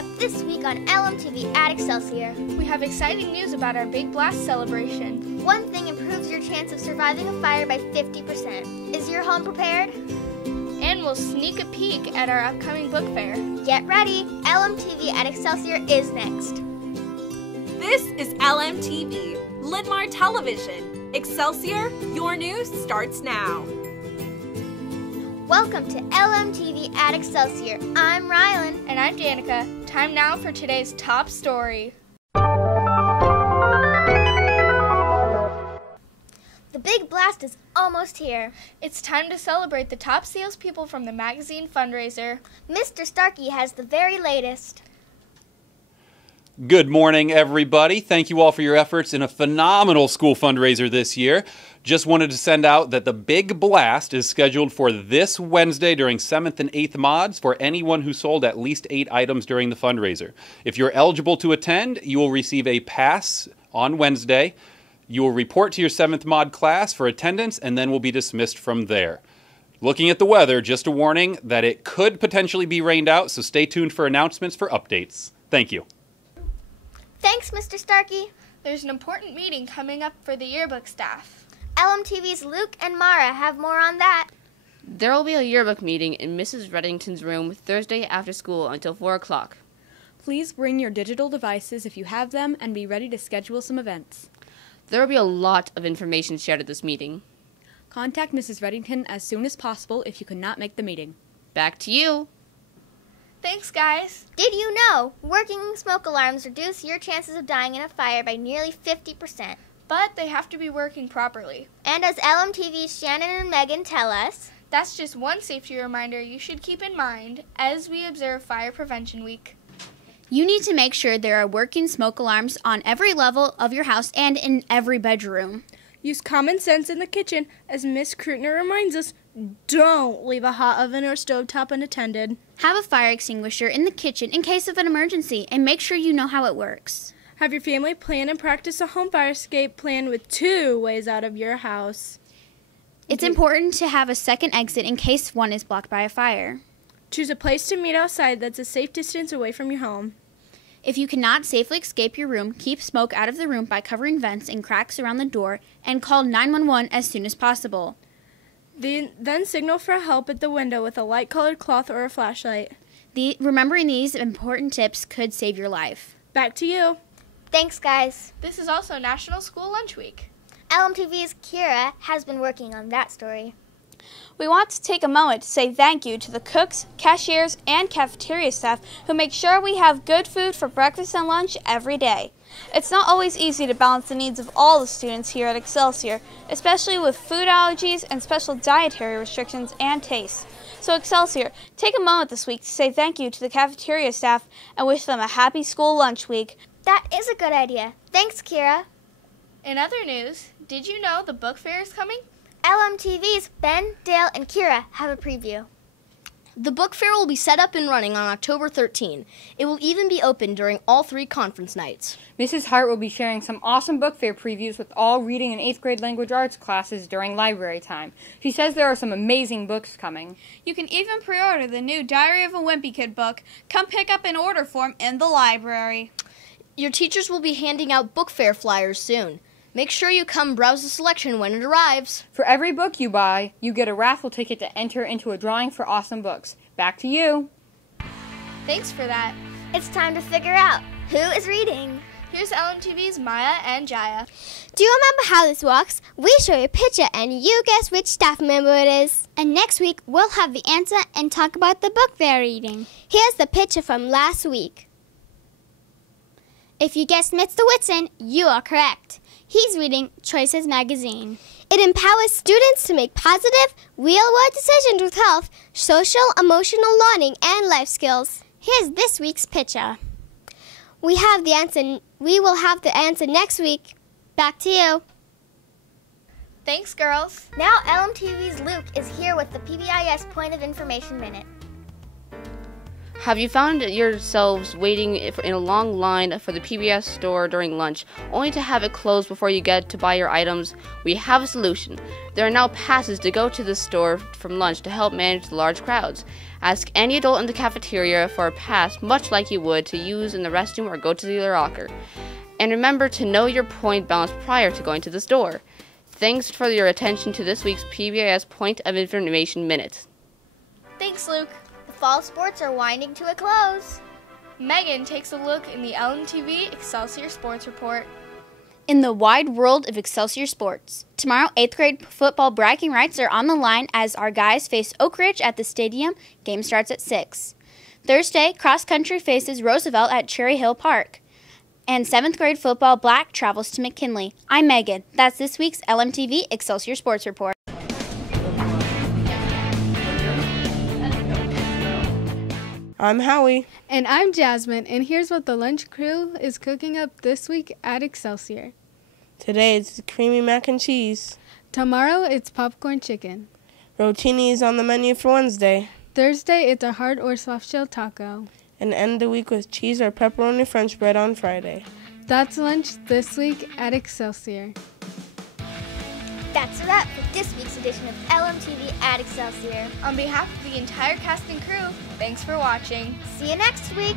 up this week on LMTV at Excelsior. We have exciting news about our Big Blast celebration. One thing improves your chance of surviving a fire by 50%. Is your home prepared? And we'll sneak a peek at our upcoming book fair. Get ready! LMTV at Excelsior is next. This is LMTV, Linn-Mar Television. Excelsior, your news starts now. Welcome to LMTV at Excelsior. I'm Rylan. And I'm Danica. Time now for today's top story. The Big Blast is almost here. It's time to celebrate the top salespeople from the magazine fundraiser. Mr. Starkey has the very latest. Good morning, everybody. Thank you all for your efforts in a phenomenal school fundraiser this year. Just wanted to send out that the Big Blast is scheduled for this Wednesday during 7th and 8th mods for anyone who sold at least 8 items during the fundraiser. If you're eligible to attend, you will receive a pass on Wednesday. You will report to your 7th mod class for attendance and then will be dismissed from there. Looking at the weather, just a warning that it could potentially be rained out, so stay tuned for announcements for updates. Thank you. Thanks, Mr. Starkey. There's an important meeting coming up for the yearbook staff. LMTV's Luke and Mara have more on that. There will be a yearbook meeting in Mrs. Reddington's room Thursday after school until 4 o'clock. Please bring your digital devices if you have them and be ready to schedule some events. There will be a lot of information shared at this meeting. Contact Mrs. Reddington as soon as possible if you cannot make the meeting. Back to you. Thanks, guys. Did you know working smoke alarms reduce your chances of dying in a fire by nearly 50%? But they have to be working properly. And as LMTV's Shannon and Megan tell us, that's just one safety reminder you should keep in mind as we observe Fire Prevention Week. You need to make sure there are working smoke alarms on every level of your house and in every bedroom. Use common sense in the kitchen, as Miss Krutner reminds us. Don't leave a hot oven or stovetop unattended. Have a fire extinguisher in the kitchen in case of an emergency, and make sure you know how it works. Have your family plan and practice a home fire escape plan with 2 ways out of your house. It's important to have a second exit in case one is blocked by a fire. Choose a place to meet outside that's a safe distance away from your home. If you cannot safely escape your room, keep smoke out of the room by covering vents and cracks around the door, and call 911 as soon as possible. Then signal for help at the window with a light-colored cloth or a flashlight. Remembering these important tips could save your life. Back to you. Thanks, guys. This is also National School Lunch Week. LMTV's Kira has been working on that story. We want to take a moment to say thank you to the cooks, cashiers, and cafeteria staff who make sure we have good food for breakfast and lunch every day. It's not always easy to balance the needs of all the students here at Excelsior, especially with food allergies and special dietary restrictions and tastes. So Excelsior, take a moment this week to say thank you to the cafeteria staff and wish them a happy school lunch week. That is a good idea. Thanks, Kira. In other news, did you know the book fair is coming? LMTV's Ben, Dale, and Kira have a preview. The book fair will be set up and running on October 13. It will even be open during all 3 conference nights. Mrs. Hart will be sharing some awesome book fair previews with all reading and 8th grade language arts classes during library time. She says there are some amazing books coming. You can even pre-order the new Diary of a Wimpy Kid book. Come pick up an order form in the library. Your teachers will be handing out book fair flyers soon. Make sure you come browse the selection when it arrives. For every book you buy, you get a raffle ticket to enter into a drawing for awesome books. Back to you. Thanks for that. It's time to figure out who is reading. Here's LMTV's Maya and Jaya. Do you remember how this works? We show you a picture and you guess which staff member it is. And next week, we'll have the answer and talk about the book they're reading. Here's the picture from last week. If you guessed Mr. Whitson, you are correct. He's reading Choices magazine. It empowers students to make positive, real-world decisions with health, social, emotional learning, and life skills. Here's this week's picture. We will have the answer next week. Back to you. Thanks, girls. Now LMTV's Luke is here with the PBIS Point of Information Minute. Have you found yourselves waiting in a long line for the PBIS store during lunch, only to have it closed before you get to buy your items? We have a solution. There are now passes to go to the store from lunch to help manage the large crowds. Ask any adult in the cafeteria for a pass, much like you would to use in the restroom or go to the locker. And remember to know your point balance prior to going to the store. Thanks for your attention to this week's PBIS Point of Information Minute. Thanks, Luke. The fall sports are winding to a close. Megan takes a look in the LMTV Excelsior Sports Report. In the wide world of Excelsior sports, tomorrow 8th grade football bragging rights are on the line as our guys face Oak Ridge at the stadium. Game starts at 6. Thursday, cross country faces Roosevelt at Cherry Hill Park. And 7th grade football black travels to McKinley. I'm Megan. That's this week's LMTV Excelsior Sports Report. I'm Howie. And I'm Jasmine, and here's what the lunch crew is cooking up this week at Excelsior. Today it's creamy mac and cheese. Tomorrow it's popcorn chicken. Rotini is on the menu for Wednesday. Thursday it's a hard or soft shell taco. And end the week with cheese or pepperoni French bread on Friday. That's lunch this week at Excelsior. That's a wrap for this week's edition of LMTV at Excelsior. On behalf of the entire cast and crew, thanks for watching. See you next week.